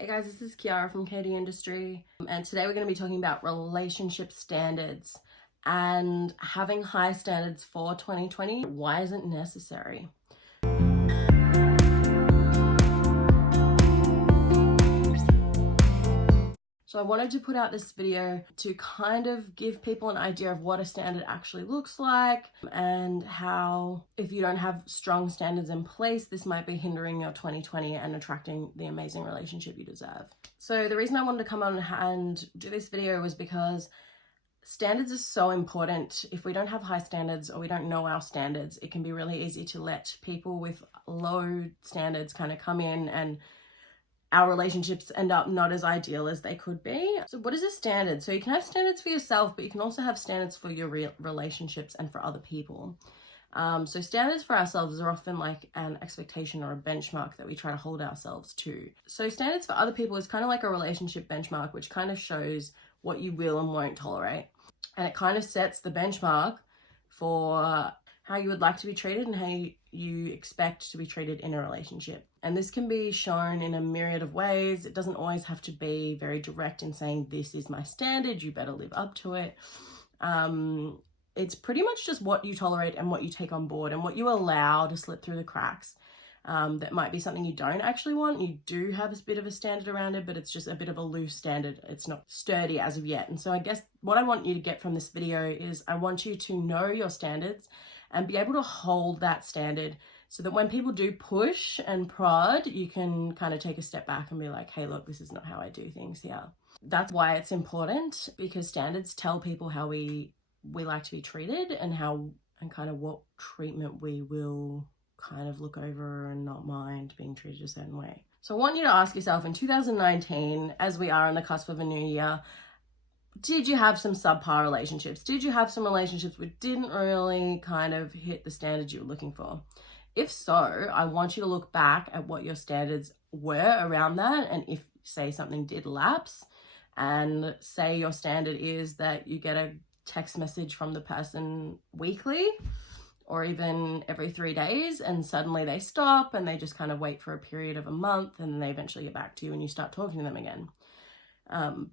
Hey guys, this is Kiara from Katie Industry, and today we're going to be talking about relationship standards and having high standards for 2020. Why is it necessary? So I wanted to put out this video to kind of give people an idea of what a standard actually looks like and how, if you don't have strong standards in place, this might be hindering your 2020 and attracting the amazing relationship you deserve. So the reason I wanted to come on and do this video was because standards are so important. If we don't have high standards or we don't know our standards, it can be really easy to let people with low standards kind of come in and our relationships end up not as ideal as they could be. So what is a standard? So you can have standards for yourself, but you can also have standards for your relationships and for other people. So standards for ourselves are often like an expectation or a benchmark that we try to hold ourselves to. So standards for other people is kind of like a relationship benchmark, which kind of shows what you will and won't tolerate. And it kind of sets the benchmark for how you would like to be treated and how you expect to be treated in a relationship. And this can be shown in a myriad of ways. It doesn't always have to be very direct in saying, this is my standard, you better live up to it. It's pretty much just what you tolerate and what you take on board and what you allow to slip through the cracks. That might be something you don't actually want. You do have a bit of a standard around it, but it's just a bit of a loose standard. It's not sturdy as of yet. And so I guess what I want you to get from this video is I want you to know your standards and be able to hold that standard so that when people do push and prod, you can kind of take a step back and be like, hey, look, this is not how I do things here. That's why it's important, because standards tell people how we like to be treated and kind of what treatment we will kind of look over and not mind being treated a certain way. So I want you to ask yourself, in 2019, as we are on the cusp of a new year, did you have some subpar relationships? Did you have some relationships which didn't really kind of hit the standards you were looking for? If so, I want you to look back at what your standards were around that. And if, say, something did lapse, and say your standard is that you get a text message from the person weekly or even every 3 days, and suddenly they stop and they just kind of wait for a period of a month and then they eventually get back to you and you start talking to them again.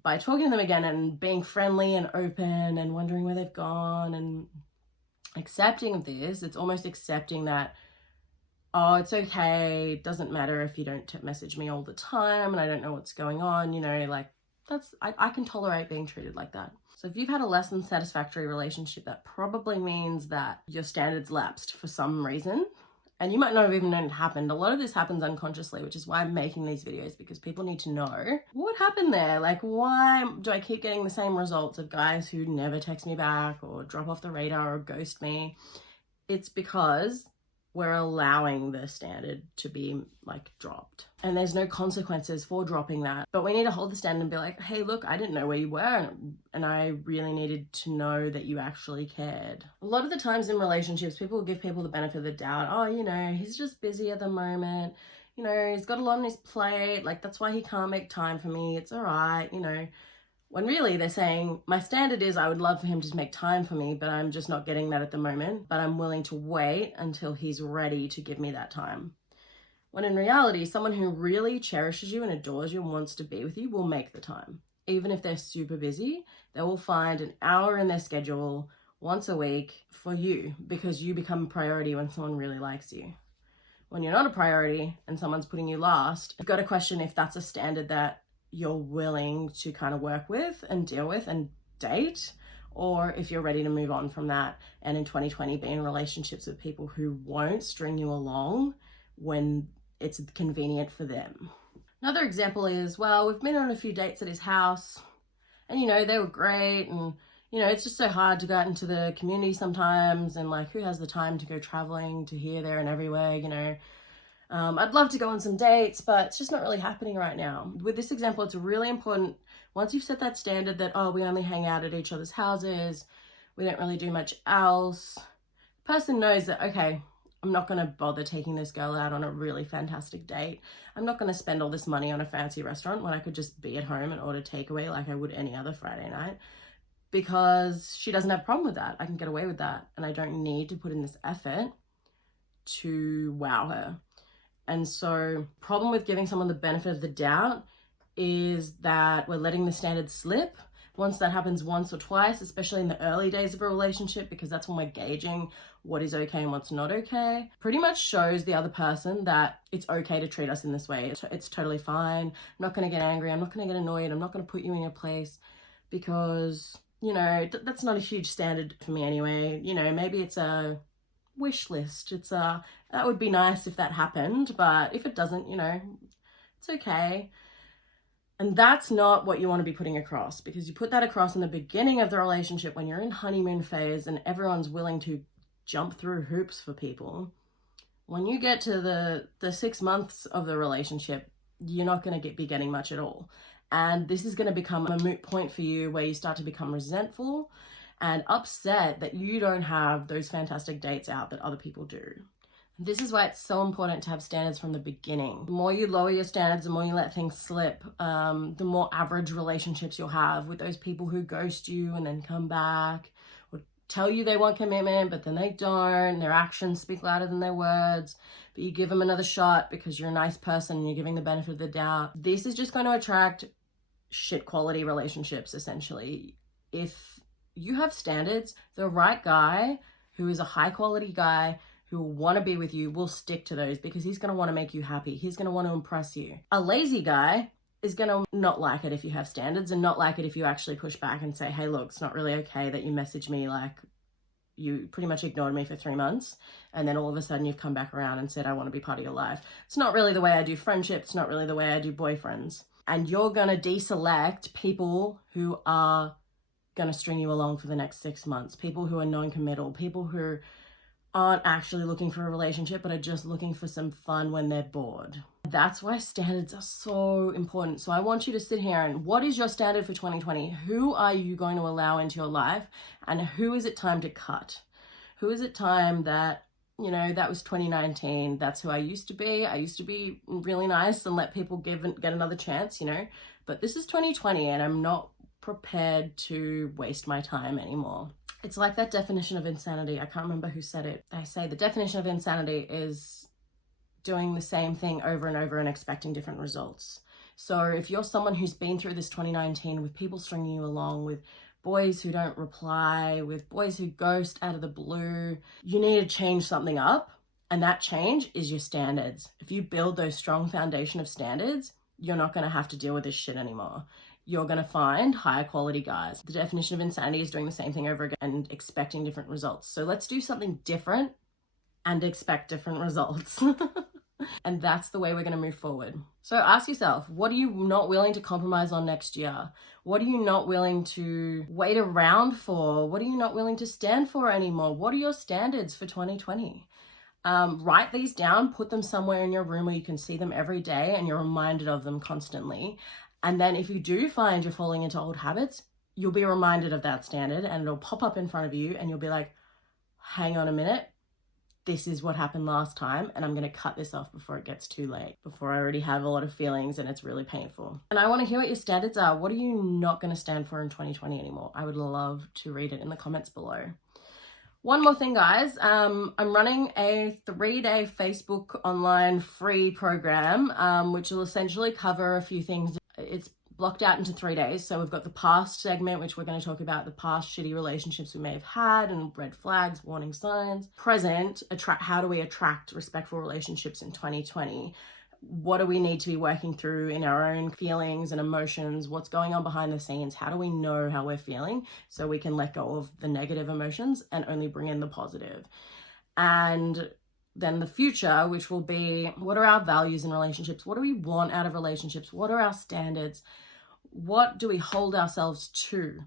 By talking to them again and being friendly and open and wondering where they've gone and accepting of this, it's almost accepting that, oh, it's okay, it doesn't matter if you don't message me all the time and I don't know what's going on, like I can tolerate being treated like that. So if you've had a less than satisfactory relationship, that probably means that your standards lapsed for some reason. And you might not have even known it happened. A lot of this happens unconsciously, which is why I'm making these videos, because people need to know what happened there. Like, why do I keep getting the same results of guys who never text me back or drop off the radar or ghost me? It's because we're allowing the standard to be like dropped. And there's no consequences for dropping that. But we need to hold the standard and be like, hey, look, I didn't know where you were and I really needed to know that you actually cared. A lot of the times in relationships, people give people the benefit of the doubt. Oh, he's just busy at the moment. He's got a lot on his plate. Like, that's why he can't make time for me. It's all right, When really they're saying, my standard is I would love for him to make time for me, but I'm just not getting that at the moment. But I'm willing to wait until he's ready to give me that time. When in reality, someone who really cherishes you and adores you and wants to be with you will make the time. Even if they're super busy, they will find an hour in their schedule once a week for you, because you become a priority when someone really likes you. When you're not a priority and someone's putting you last, you've got to question if that's a standard that you're willing to kind of work with and deal with and date, or if you're ready to move on from that and in 2020 be in relationships with people who won't string you along when it's convenient for them. Another example is, well, we've been on a few dates at his house and, they were great. And, it's just so hard to go out into the community sometimes. And like, who has the time to go traveling to here, there and everywhere, I'd love to go on some dates, but it's just not really happening right now. With this example, it's really important, once you've set that standard that, we only hang out at each other's houses, we don't really do much else, the person knows that, okay, I'm not going to bother taking this girl out on a really fantastic date. I'm not going to spend all this money on a fancy restaurant when I could just be at home and order takeaway like I would any other Friday night, because she doesn't have a problem with that. I can get away with that, and I don't need to put in this effort to wow her. And so, problem with giving someone the benefit of the doubt is that we're letting the standards slip. Once that happens once or twice, especially in the early days of a relationship, because that's when we're gauging what is okay and what's not okay, pretty much shows the other person that it's okay to treat us in this way. It's totally fine. I'm not going to get angry. I'm not going to get annoyed. I'm not going to put you in your place because, you know, that's not a huge standard for me anyway. You know, maybe it's a wish list. That would be nice if that happened, but if it doesn't, you know, it's okay. And that's not what you want to be putting across, because you put that across in the beginning of the relationship when you're in honeymoon phase and everyone's willing to jump through hoops for people. When you get to the 6 months of the relationship, you're not going to be getting much at all. And this is going to become a moot point for you, where you start to become resentful and upset that you don't have those fantastic dates out that other people do. This is why it's so important to have standards from the beginning. The more you lower your standards, the more you let things slip, the more average relationships you'll have with those people who ghost you and then come back, or tell you they want commitment, but then they don't. Their actions speak louder than their words, but you give them another shot because you're a nice person and you're giving the benefit of the doubt. This is just going to attract shit quality relationships, essentially. If you have standards, the right guy who is a high quality guy who will want to be with you will stick to those, because he's going to want to make you happy. He's going to want to impress you. A lazy guy is going to not like it if you have standards, and not like it if you actually push back and say, hey, look, it's not really okay that you message me, like you pretty much ignored me for 3 months, and then all of a sudden you've come back around and said, I want to be part of your life. It's not really the way I do friendships. It's not really the way I do boyfriends. And you're going to deselect people who are going to string you along for the next 6 months, people who are non-committal, people who aren't actually looking for a relationship but are just looking for some fun when they're bored. That's why standards are so important. So I want you to sit here and, what is your standard for 2020? Who are you going to allow into your life, and who is it time to cut? Who is it time that, you know, that was 2019, that's who I used to be. I used to be really nice and let people get another chance, you know, but this is 2020 and I'm not prepared to waste my time anymore. It's like that definition of insanity. I can't remember who said it. They say the definition of insanity is doing the same thing over and over and expecting different results. So if you're someone who's been through this 2019 with people stringing you along, with boys who don't reply, with boys who ghost out of the blue, you need to change something up. And that change is your standards. If you build those strong foundation of standards, you're not going to have to deal with this shit anymore. You're going to find higher quality guys. The definition of insanity is doing the same thing over again and expecting different results. So let's do something different and expect different results. And that's the way we're going to move forward. So ask yourself, what are you not willing to compromise on next year? What are you not willing to wait around for? What are you not willing to stand for anymore? What are your standards for 2020? Write these down, put them somewhere in your room where you can see them every day and you're reminded of them constantly. And then if you do find you're falling into old habits, you'll be reminded of that standard and it'll pop up in front of you and you'll be like, hang on a minute, this is what happened last time and I'm going to cut this off before it gets too late, before I already have a lot of feelings and it's really painful. And I want to hear what your standards are. What are you not going to stand for in 2020 anymore? I would love to read it in the comments below. One more thing, guys. I'm running a 3-day Facebook online free program, which will essentially cover a few things. It's blocked out into 3 days. So we've got the past segment, which we're going to talk about the past shitty relationships we may have had and red flags, warning signs. Present, how do we attract respectful relationships in 2020? What do we need to be working through in our own feelings and emotions? What's going on behind the scenes? How do we know how we're feeling so we can let go of the negative emotions and only bring in the positive? And then the future, which will be, what are our values in relationships? What do we want out of relationships? What are our standards? What do we hold ourselves to?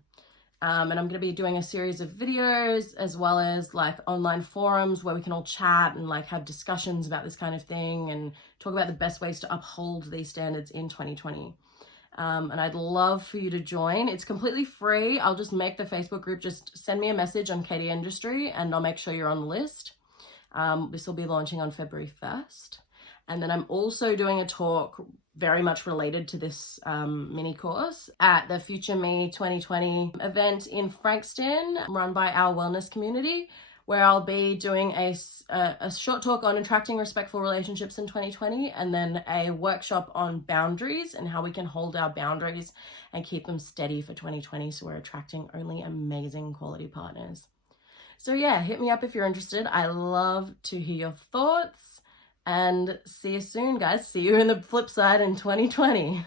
And I'm going to be doing a series of videos as well as like online forums where we can all chat and like have discussions about this kind of thing and talk about the best ways to uphold these standards in 2020. And I'd love for you to join. It's completely free. I'll just make the Facebook group. Just send me a message on Katie Industry and I'll make sure you're on the list. This will be launching on February 1st. And then I'm also doing a talk very much related to this mini course at the Future Me 2020 event in Frankston, run by our wellness community, where I'll be doing a short talk on attracting respectful relationships in 2020, and then a workshop on boundaries and how we can hold our boundaries and keep them steady for 2020 so we're attracting only amazing quality partners. So yeah, hit me up if you're interested. I love to hear your thoughts, and see you soon, guys. See you in the flip side in 2020.